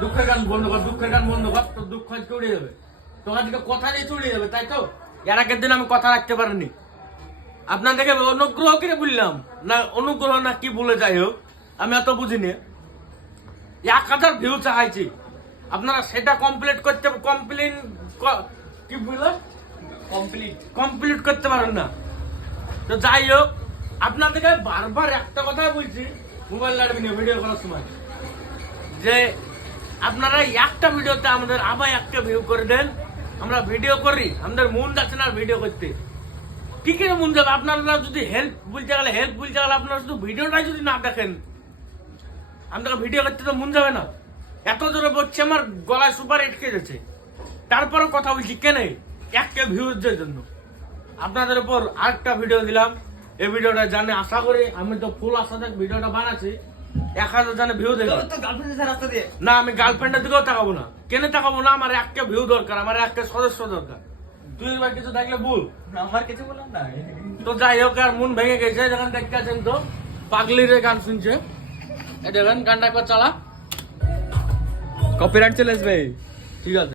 দুঃখের গান বন্ধ কর, দুঃখের গান বন্ধ কর, তোর দুঃখ আজকে উড়ে যাবে। তোর আজকে কথা দিয়ে চলে যাবে, তাই তো? এর আগের দিন আমি কথা রাখতে পারিনি, আপনাদেরকে অনুগ্রহ করে বললাম না, অনুগ্রহ না কি বলে যাই হোক, আমি অত বুঝিনি। 1000 ভিউ চাইছি, আপনারা সেটা কমপ্লিট করতে কি বললেন, কমপ্লিট করতে পারেন না। তো যাই হোক, আপনাদেরকে বারবার একটা কথাই বলছি, মোবাইল লাড়বি না ভিডিও করার সময়, যে আপনারা একটা ভিডিওতে আমাদের আবার একটা ভিউ করে দেন। আমরা ভিডিও করি, আমাদের মন যাচ্ছে না ভিডিও করতে। কি করে মন যাবে? আপনারা যদি হেল্প বলতে গেলে আপনারা শুধু ভিডিওটাই যদি না দেখেন, আপনাকে ভিডিও করতে তো মন যাবে না। এত জোরে বলছে, আমার গলায় সুপার আটকে যাচ্ছে, তারপরে কথা বলছি কেন? একটা ভিউজের জন্য। আপনাদের উপর আরেকটা ভিডিও দিলাম, এই ভিডিওটা জানে আশা করি, আমি তো ফুল আশা থাক ভিডিওটা বানাচ্ছি, 1000 জানে ভিউ দেবে না। আমি গার্লফ্রেন্ডের দিকেও তাকাবো না। কেন তাকাবো না? আমার একটা ভিউ দরকার, আমার একটা সদস্য দরকার। তুই এবার কিছু দেখলে বল, আমার কিছু বললাম না। তো যাই হোক, আর মন ভেঙে গেছে যখন দেখতে আছেন। তো পাগলিরে গান শুনছে, এটা গানটা একবার চালা, কপিরাইট চলে আসবে। ঠিক আছে।